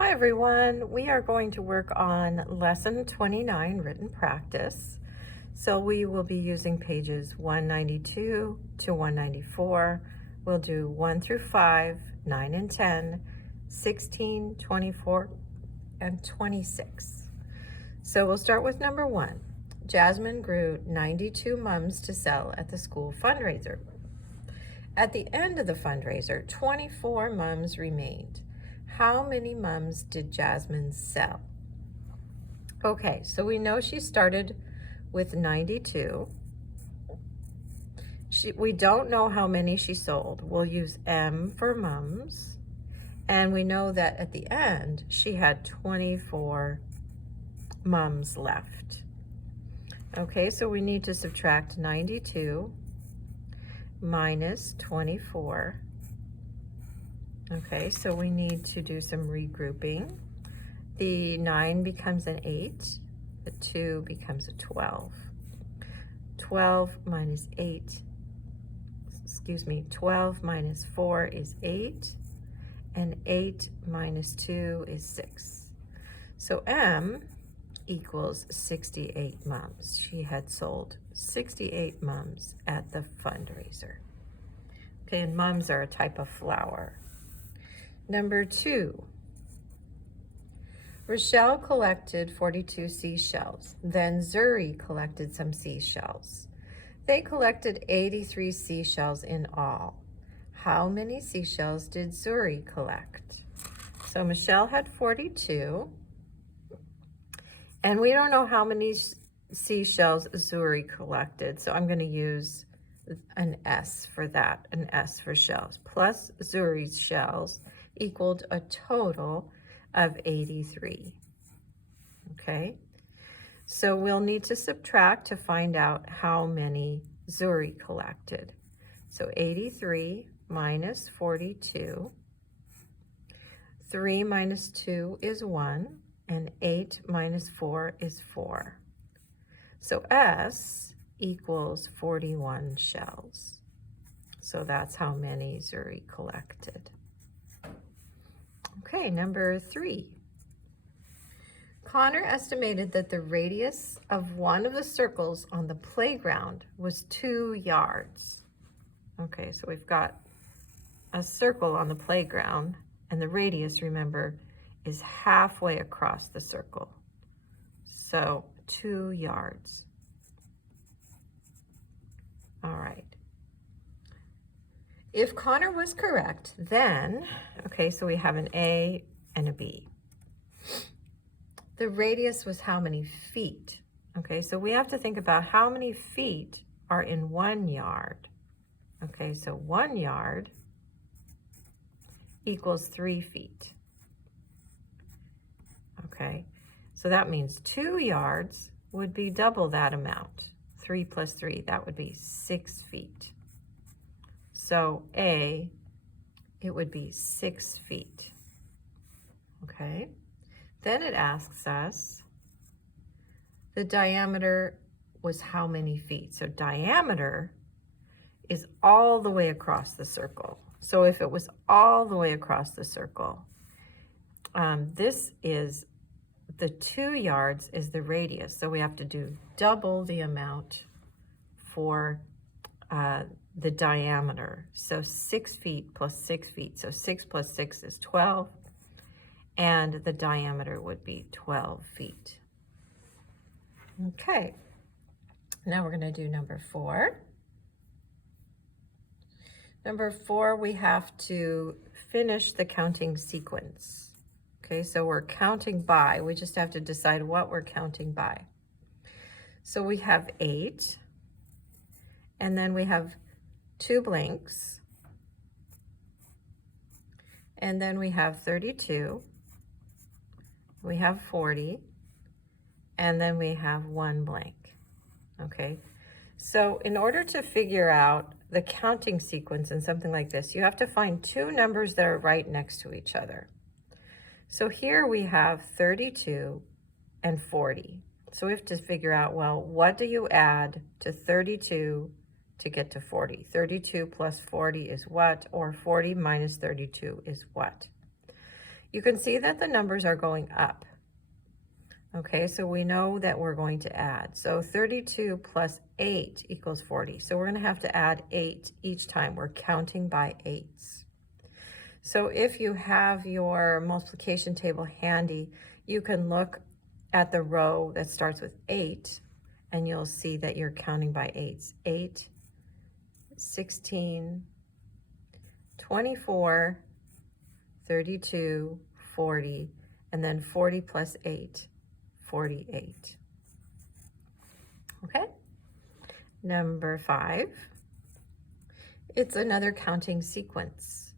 Hi everyone, we are going to work on lesson 29 written practice. So we will be using pages 192 to 194. We'll do 1 through 5, 9 and 10, 16, 24, and 26. So we'll start with number 1. Jasmine grew 92 mums to sell at the school fundraiser. At the end of the fundraiser, 24 mums remained. How many mums did Jasmine sell? Okay, so we know she started with 92. We don't know how many she sold. We'll use M for mums. And we know that at the end, she had 24 mums left. Okay, so we need to subtract 92 minus 24. Okay, so we need to do some regrouping. The 9 becomes an 8, the 2 becomes a 12. 12 minus 4 is 8, and 8 minus 2 is 6. So M equals 68 mums. She had sold 68 mums at the fundraiser. Okay, and mums are a type of flower. Number 2, Rochelle collected 42 seashells. Then Zuri collected some seashells. They collected 83 seashells in all. How many seashells did Zuri collect? So Michelle had 42. And we don't know how many seashells Zuri collected. So I'm going to use an S for that, an S for shells. Plus Zuri's shells equaled a total of 83. Okay, so we'll need to subtract to find out how many Zuri collected. So 83 minus 42. 3 minus 2 is 1, and 8 minus 4 is 4. So S equals 41 shells. So that's how many Zuri collected. Okay, number 3. Connor estimated that the radius of one of the circles on the playground was 2 yards. Okay, so we've got a circle on the playground, and the radius, remember, is halfway across the circle. So 2 yards. All right. If Connor was correct, then, okay, so we have an A and a B. The radius was how many feet? Okay, so we have to think about how many feet are in 1 yard. Okay, so 1 yard equals 3 feet. Okay, so that means 2 yards would be double that amount. 3 plus 3, that would be 6 feet. So A, it would be 6 feet. Okay, then it asks us, the diameter was how many feet? So diameter is all the way across the circle. So if it was all the way across the circle, this is the 2 yards is the radius. So we have to do double the amount for the diameter. So 6 feet plus 6 feet. So 6 plus 6 is 12. And the diameter would be 12 feet. Okay, now we're going to do number 4. Number 4, we have to finish the counting sequence. Okay, so we're counting by. We just have to decide what we're counting by. So we have 8, and then we have 2 blanks, and then we have 32, we have 40, and then we have 1 blank. Okay, so in order to figure out the counting sequence in something like this, you have to find 2 numbers that are right next to each other. So here we have 32 and 40. So we have to figure out, well, what do you add to 32 to get to 40? 32 plus 40 is what? Or 40 minus 32 is what? You can see that the numbers are going up. Okay, so we know that we're going to add. So 32 plus 8 equals 40. So we're going to have to add 8 each time. We're counting by 8s. So if you have your multiplication table handy, you can look at the row that starts with 8, and you'll see that you're counting by 8s. 8, 16, 24, 32, 40, and then 40 plus 8, 48. Okay, number 5, it's another counting sequence.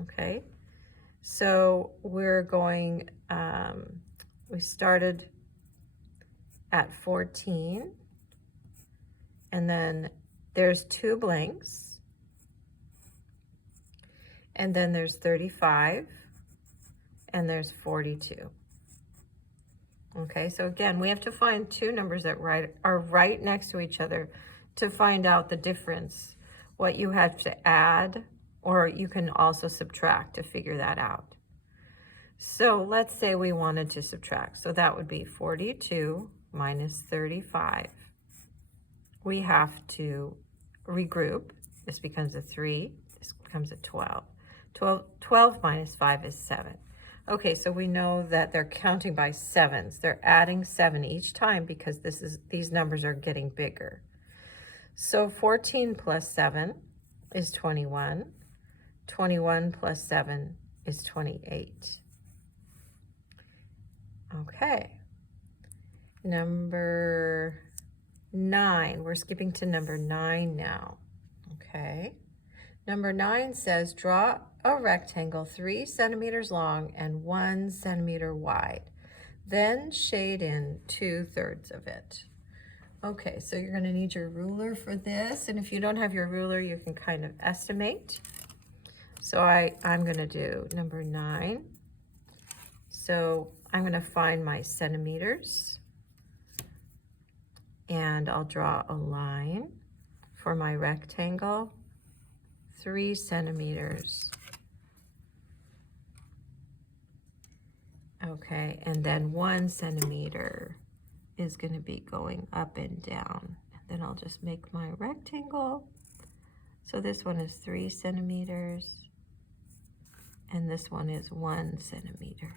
Okay, so we're going, we started at 14, and then there's 2 blanks, and then there's 35, and there's 42. Okay, so again, we have to find 2 numbers that are right next to each other to find out the difference, what you have to add, or you can also subtract to figure that out. So let's say we wanted to subtract. So that would be 42 minus 35. We have to regroup. This becomes a 3, this becomes a 12. 12 minus 5 is 7. Okay, so we know that they're counting by 7s. They're adding 7 each time because these numbers are getting bigger. So 14 plus 7 is 21. 21 plus 7 is 28. Okay. Number 9. We're skipping to number 9 now. Okay. Number 9 says draw a rectangle 3 centimeters long and 1 centimeter wide. Then shade in 2/3 of it. Okay, so you're going to need your ruler for this, and if you don't have your ruler, you can kind of estimate. So I'm going to do number 9. So I'm going to find my centimeters, and I'll draw a line for my rectangle. 3 centimeters. Okay, and then 1 centimeter is going to be going up and down. And then I'll just make my rectangle. So this one is 3 centimeters, and this one is 1 centimeter.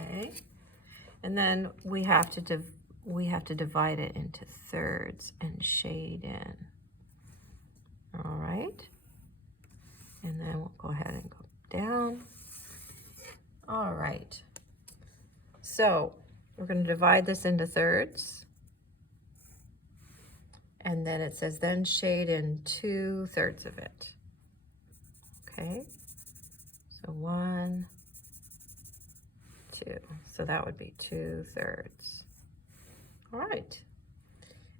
Okay, and then we have to divide it into thirds and shade in. All right, and then we'll go ahead and go down. All right, so we're going to divide this into thirds, and then it says then shade in 2/3 of it. Okay, so 1, 2, so that would be 2/3. All right,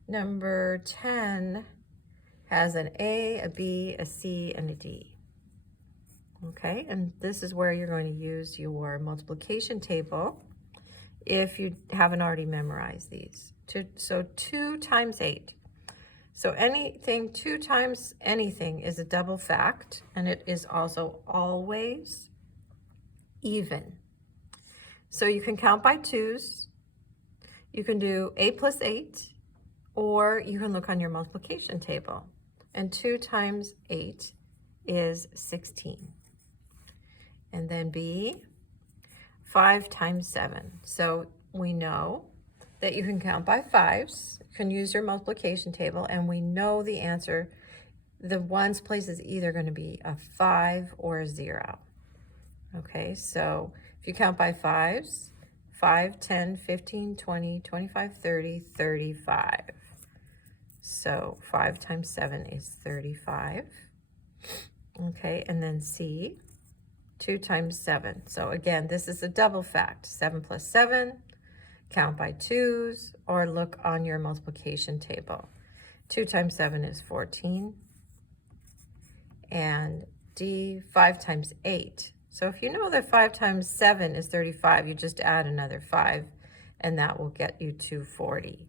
number 10 has an A, a B, a C, and a D. Okay, and this is where you're going to use your multiplication table if you haven't already memorized these. So 2 times 8. So anything 2 times anything is a double fact, and it is also always even. So you can count by 2s. You can do 8 plus 8, or you can look on your multiplication table. And 2 times 8 is 16. And then B, 5 times 7. So we know that you can count by 5s. You can use your multiplication table, and we know the answer. The ones place is either going to be a 5 or a 0. Okay, so if you count by 5s, 5, 10, 15, 20, 25, 30, 35. So 5 times 7 is 35. Okay, and then C, 2 times 7. So again, this is a double fact. 7 plus 7, count by 2s, or look on your multiplication table. 2 times 7 is 14. And D, 5 times 8. So if you know that 5 times 7 is 35, you just add another 5, and that will get you to 40.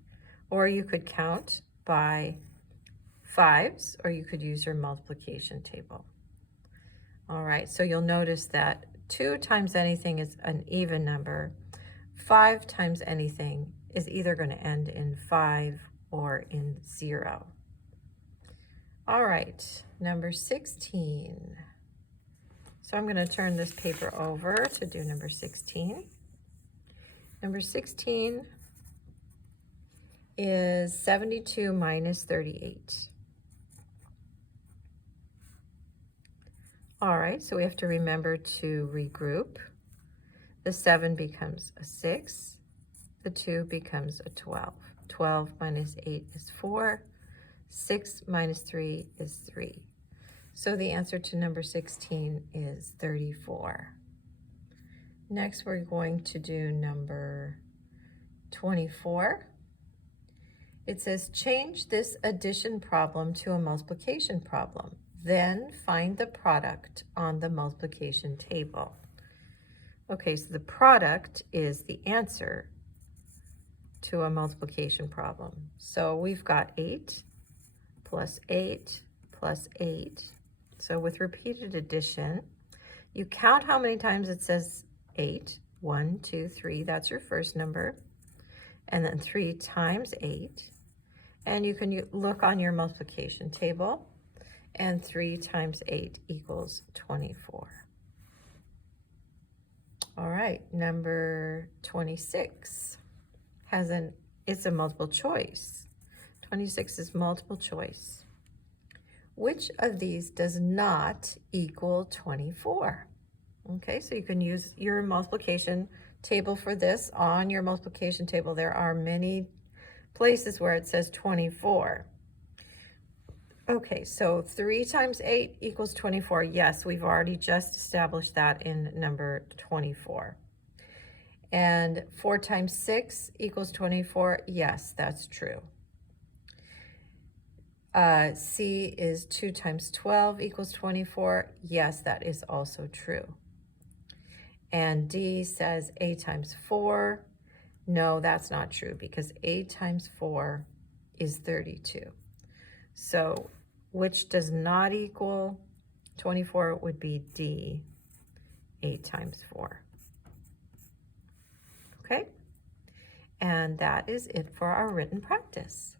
Or you could count by 5s, or you could use your multiplication table. All right, so you'll notice that 2 times anything is an even number. 5 times anything is either going to end in 5 or in 0. All right, number 16. So I'm going to turn this paper over to do number 16. Number 16 is 72 minus 38. All right, so we have to remember to regroup. The 7 becomes a 6. The 2 becomes a 12. 12 minus 8 is 4. 6 minus 3 is 3. So the answer to number 16 is 34. Next, we're going to do number 24. It says, change this addition problem to a multiplication problem. Then find the product on the multiplication table. Okay, so the product is the answer to a multiplication problem. So we've got 8 plus 8 plus 8. So with repeated addition, you count how many times it says 8. 1, 2, 3, that's your first number. And then 3 times 8. And you can look on your multiplication table, and 3 times 8 equals 24. All right, number 26 it's a multiple choice. 26 is multiple choice. Which of these does not equal 24? Okay, so you can use your multiplication table for this. On your multiplication table, there are many places where it says 24. Okay, so 3 times 8 equals 24. Yes, we've already just established that in number 24. And 4 times 6 equals 24. Yes, that's true. C is 2 times 12 equals 24. Yes, that is also true. And D says A times 4. No, that's not true, because A times 4 is 32. So which does not equal 24 would be D, 8 times 4. Okay, and that is it for our written practice.